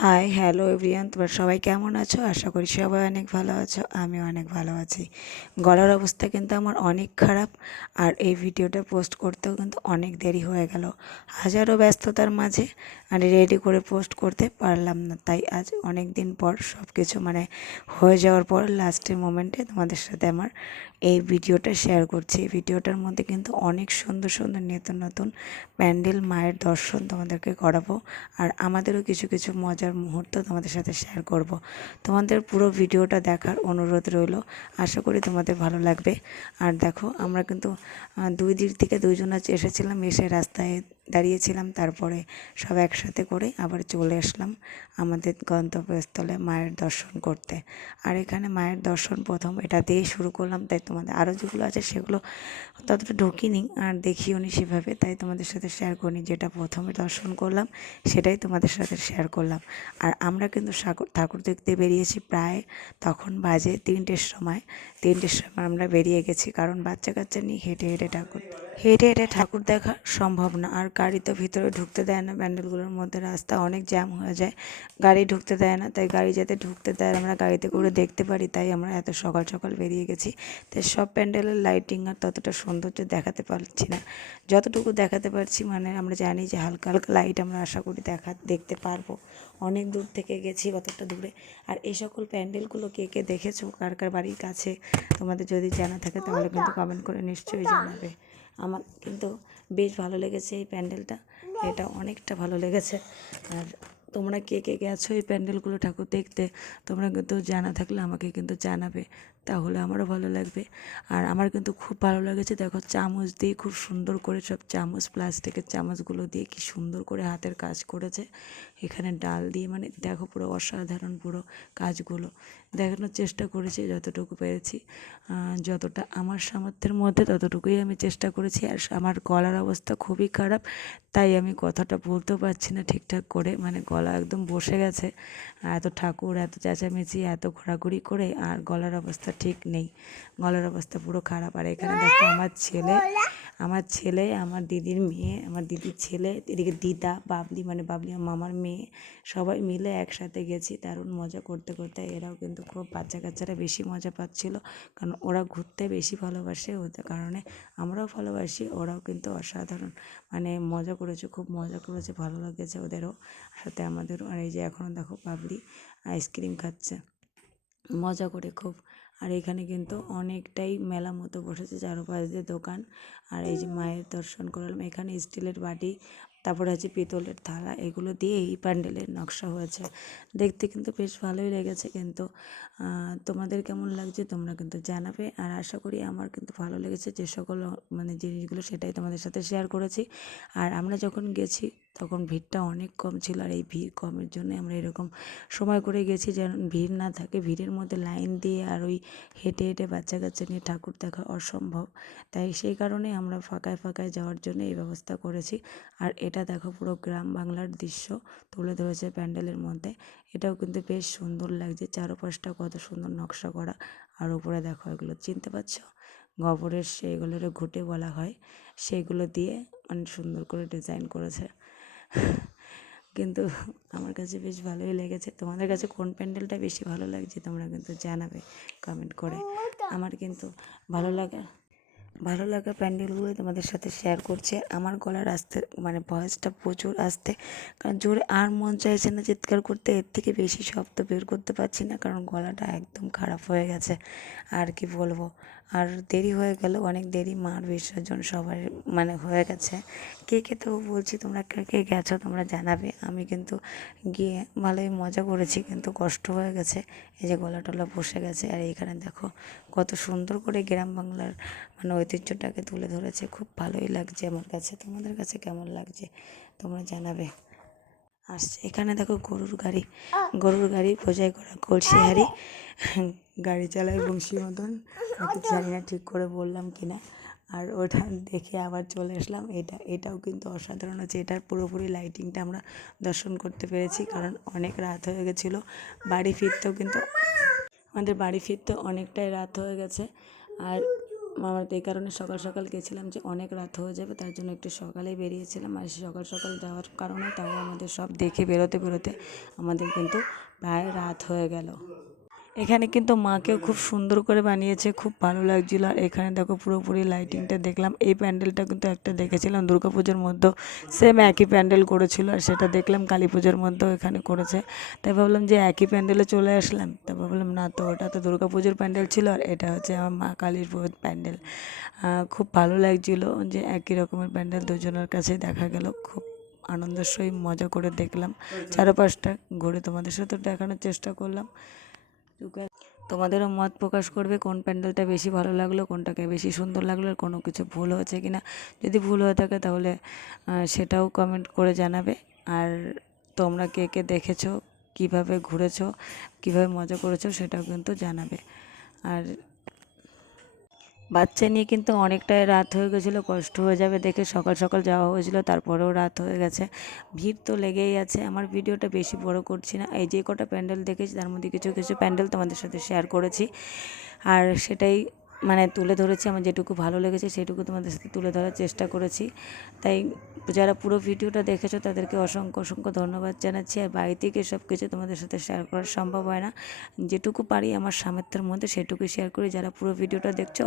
Hi hello everyone তোমরা সবাই কেমন আছো? আশা করি সবাই অনেক ভালো আছো আমি অনেক ভালো আছি। গলার অবস্থা কিন্তু আমার অনেক খারাপ, আর এই ভিডিওটা পোস্ট করতেও কিন্তু অনেক দেরি হয়ে গেল। হাজারো ব্যস্ততার মাঝে মানে রেডি করে পোস্ট করতে পারলাম না, তাই আজ অনেক দিন পর সব কিছু মানে হয়ে যাওয়ার পর লাস্টের মোমেন্টে তোমাদের সাথে আমার এই ভিডিওটা শেয়ার করছি। এই ভিডিওটার মধ্যে কিন্তু অনেক সুন্দর সুন্দর নতুন নতুন প্যান্ডেল, মায়ের দর্শন তোমাদেরকে করাবো আর আমাদেরও কিছু কিছু মজার মুহূর্ত তোমাদের সাথে শেয়ার করব। তোমাদের পুরো ভিডিওটা দেখার অনুরোধ রইল। আশা করি তোমাদের ভালো লাগবে। আর দেখো, আমরা কিন্তু দুই দিক থেকে দুইজন এসেছিলাম, এসে রাস্তায় দাঁড়িয়েছিলাম তারপরে সব একসাথে করে আবার চলে আসলাম আমাদের গন্তব্যস্থলে মায়ের দর্শন করতে। আর এখানে মায়ের দর্শন প্রথম এটা দিয়ে শুরু করলাম, তাই তোমাদের আরও যেগুলো আছে সেগুলো ততটা ঢুকিনি আর দেখিও নি সেভাবে, তাই তোমাদের সাথে শেয়ার করিনি যেটা প্রথমে দর্শন করলাম সেটাই তোমাদের সাথে শেয়ার করলাম। আর আমরা কিন্তু সাগর, ঠাকুর দেখতে বেরিয়েছি প্রায় তখন বাজে তিনটের সময় তিনটের সময় আমরা বেরিয়ে গেছি কারণ বাচ্চা কাচ্চা নিয়ে হেঁটে হেঁটে ঠাকুর, হেঁটে হেঁটে ঠাকুর দেখা সম্ভব না। আর গাড়ি তো ভিতরে ঢুকতে দেয় না, ব্যান্ডেলগুলোর মধ্যে রাস্তা অনেক জ্যাম হয়ে যায়। গাড়ি ঢুকতে দেয় না, তাই গাড়ি যাতে ঢুকতে দেয়, আমরা গাড়িতে করে দেখতে পারি, তাই আমরা এত সকাল সকাল বেরিয়ে গেছি। তাই সব প্যান্ডেলের লাইটিং আর ততটা সৌন্দর্য দেখাতে পারছি না। যতটুকু দেখাতে পারছি মানে আমরা জানি যে হালকা হালকা লাইট আমরা আশা করি দেখা, দেখতে পারব। অনেক দূর থেকে গেছি, কতটা দূরে। আর এই সকল প্যান্ডেলগুলো কে কে দেখেছ, কার কার বাড়ির কাছে, তোমাদের যদি জানা থাকে তাহলে কিন্তু কমেন্ট করে নিশ্চয়ই জানাবে। আমার কিন্তু বেশ ভালো লেগেছে এই প্যান্ডেলটা, এটা অনেকটা ভালো লেগেছে। আর তোমরা কে কে গেছো এই প্যান্ডেলগুলো ঠাকুর দেখতে, তোমরা কিন্তু জানা থাকলে আমাকে কিন্তু জানাবে। তাহলে আমারও ভালো লাগবে। আর আমার কিন্তু খুব ভালো লেগেছে, দেখো চামচ দিয়ে খুব সুন্দর করে সব চামচ, প্লাস্টিকের চামচগুলো দিয়ে কি সুন্দর করে হাতের কাজ করেছে। এখানে ডাল দিয়ে মানে দেখো পুরো অসাধারণ পুরো কাজগুলো। দেখানোর চেষ্টা করেছি যতটুকু পেরেছি। যতটা আমার সামর্থ্যের মধ্যে ততটুকুই আমি চেষ্টা করেছি। আর আমার গলার অবস্থা খুবই খারাপ, তাই আমি কথাটা বলতেও পারছি না ঠিকঠাক করে। মানে গলা একদম বসে গেছে। এত ঠাকুর, এত চেঁচামেচি, এত ঘোরাঘুরি করে আর গলার অবস্থা ঠিক নেই। গলার অবস্থা পুরো খারাপ। আর এখানে দেখো আমার ছেলে আমার ছেলে, আমার দিদির মেয়ে, আমার দিদির ছেলে, এদিকে দিদা, বাবলি মানে বাবলি মামার মেয়ে, সবাই মিলে একসাথে গেছি। দারুণ মজা করতে করতে এরাও কিন্তু খুব বাচ্চা কাচ্চারা বেশি মজা পাচ্ছিলো, কারণ ওরা ঘুরতে বেশি ভালোবাসে, ওদের কারণে আমরাও ভালোবাসি, ওরাও কিন্তু অসাধারণ। মানে মজা করেছে, খুব মজা করেছে, ভালো লেগেছে ওদেরও। সাথে আমাদেরও। আর এই যে এখনও দেখো বাবলি আইসক্রিম খাচ্ছে। মজা করে খুব। আর এখানে কিন্তু অনেকটাই মেলা মতো বসেছে চারোপাশ দিয়ে দোকান। আর এই যে মায়ের দর্শন করলাম, এখানে স্টিলের বাটি, তারপরে আছে পিতলের থালা, এগুলো দিয়ে এই প্যান্ডেলের নকশা হয়েছে। দেখতে কিন্তু বেশ ভালোই লেগেছে কিন্তু। তোমাদের কেমন লাগছে তোমরা কিন্তু জানাবে। আর আশা করি আমার কিন্তু ভালো লেগেছে যে সকল মানে জিনিসগুলো সেটাই তোমাদের সাথে শেয়ার করেছি। আর আমরা যখন গেছি তখন ভিড়টা অনেক কম ছিল আর এই ভিড় কমের জন্য আমরা এরকম সময় করে গেছি যেন ভিড় না থাকে। ভিড়ের মধ্যে লাইন দিয়ে আর ওই হেঁটে হেঁটে বাচ্চা কাচ্চা নিয়ে ঠাকুর দেখা অসম্ভব। তাই সেই কারণে আমরা ফাঁকায় ফাঁকায় যাওয়ার জন্য এই ব্যবস্থা করেছি। আর এটা দেখো পুরো গ্রাম বাংলার দৃশ্য তুলে ধরেছে প্যান্ডেলের মধ্যে। এটাও কিন্তু বেশ সুন্দর লাগছে চারপাশটা কত সুন্দর নকশা করা। আর উপরে দেখো এগুলো চিনতে পারছ? গোবরের সেইগুলোরে ঘুটে বলা হয়। সেইগুলো দিয়ে অনেক সুন্দর করে ডিজাইন করেছে। কিন্তু আমার কাছে বেশ ভালোই লেগেছে। তোমাদের কাছে কোন প্যান্ডেলটা বেশি ভালো লাগছে তোমরা কিন্তু জানাবে কমেন্ট করে। আমার কিন্তু ভালো লাগা ভালো লাগা প্যান্ডেলগুলো তোমাদের সাথে শেয়ার করছে। আমার গলার আসতে মানে ভয়েসটা প্রচুর আসতে, কারণ জোরে আর মন চাইছে না চিৎকার করতে, এর থেকে বেশি শব্দ বের করতে পারছি না, কারণ গলাটা একদম খারাপ হয়ে গেছে। আর কি বলব? আর দেরি হয়ে গেল অনেক দেরি মার বিসর্জন সবার মানে হয়ে গেছে। কে কে তো বলছি তোমরা কে কে গেছো তোমরা জানাবে। আমি কিন্তু গিয়ে ভালোই মজা করেছি কিন্তু কষ্ট হয়ে গেছে। এই যে গলা টলা বসে গেছে আর এখানে দেখো কত সুন্দর করে গ্রাম বাংলার মানে ঐতিহ্যটাকে তুলে ধরেছে। খুব ভালোই লাগছে আমার কাছে তোমাদের কাছে কেমন লাগছে তোমরা জানাবে। আসছে এখানে দেখো গরুর গাড়ি। গরুর গাড়ি বোঝাই করা কলসি হাড়ি গাড়ি চালায় বংশী মতন হয়তো জানি না ঠিক করে বললাম কি না আর ওটা দেখে আবার চলে আসলাম। এটা, এটাও কিন্তু অসাধারণ আছে। এটার পুরোপুরি লাইটিংটা আমরা দর্শন করতে পেরেছি, কারণ অনেক রাত হয়ে গেছিল। বাড়ি ফিরতেও কিন্তু, আমাদের বাড়ি ফিরতে অনেকটাই রাত হয়ে গেছে। আর আমার এই কারণে সকাল সকাল গেছিলাম যে অনেক রাত হয়ে যাবে, তার জন্য একটু সকালেই বেরিয়েছিলাম। আর সকাল সকাল যাওয়ার কারণে তাও আমাদের সব দেখে বেরোতে বেরোতে আমাদের কিন্তু প্রায় রাত হয়ে গেল। এখানে কিন্তু মাকেও খুব সুন্দর করে বানিয়েছে, খুব ভালো লাগছিল। আর এখানে দেখো পুরোপুরি লাইটিংটা দেখলাম। এই প্যান্ডেলটা কিন্তু একটা দেখেছিলাম দুর্গাপুজোর মধ্যেও সেম একই প্যান্ডেল করেছিল আর সেটা দেখলাম কালী পুজোর মধ্যেও এখানে করেছে। তাই ভাবলাম যে একই প্যান্ডেলে চলে আসলাম। তাই ভাবলাম, না তো, ওটা তো দুর্গাপুজোর প্যান্ডেল ছিল আর এটা হচ্ছে আমার মা কালীর প্যান্ডেল। খুব ভালো লাগছিল যে একই রকমের প্যান্ডেল দুজনের কাছে দেখা গেল। খুব আনন্দের সহিত মজা করে দেখলাম। চারপাশটা ঘুরে তোমাদের সাথে দেখানোর চেষ্টা করলাম। তোমাদেরও মত প্রকাশ করবে কোন প্যান্ডেলটা বেশি ভালো লাগল, কোনটাকে বেশি সুন্দর লাগল, আর কোনো কিছু ভুল হয়েছে কি না যদি ভুল হয়ে থাকে তাহলে সেটাও কমেন্ট করে জানাবে। আর তোমরা কে কে দেখেছ, কীভাবে ঘুরেছো, কীভাবে মজা করেছ, সেটাও কিন্তু জানাবে। আর বাচ্চা নিয়ে কিন্তু অনেকটাই রাত হয়ে গেছিল, কষ্ট হয়ে যাবে দেখে সকাল সকাল যাওয়া হয়েছিলো, তারপরেও রাত হয়ে গেছে। ভিড় তো লেগেই আছে, আমার ভিডিওটা বেশি বড় করছি না। এই যে কটা প্যান্ডেল দেখেছি, তার মধ্যে কিছু কিছু প্যান্ডেল তোমাদের সাথে শেয়ার করেছি। আর সেটাই মানে তুলে ধরেছি, আমার যেটুকু ভালো লেগেছে সেটুকু তোমাদের সাথে তুলে ধরার চেষ্টা করেছি। তাই যারা পুরো ভিডিওটা দেখেছ, তাদেরকে অসংখ্য অসংখ্য ধন্যবাদ জানাচ্ছি। আর বাড়ি থেকে সব কিছু তোমাদের সাথে শেয়ার করা সম্ভব হয় না। যেটুকু পারি আমার সামর্থ্যের মধ্যে সেটুকু শেয়ার করি। যারা পুরো ভিডিওটা দেখছ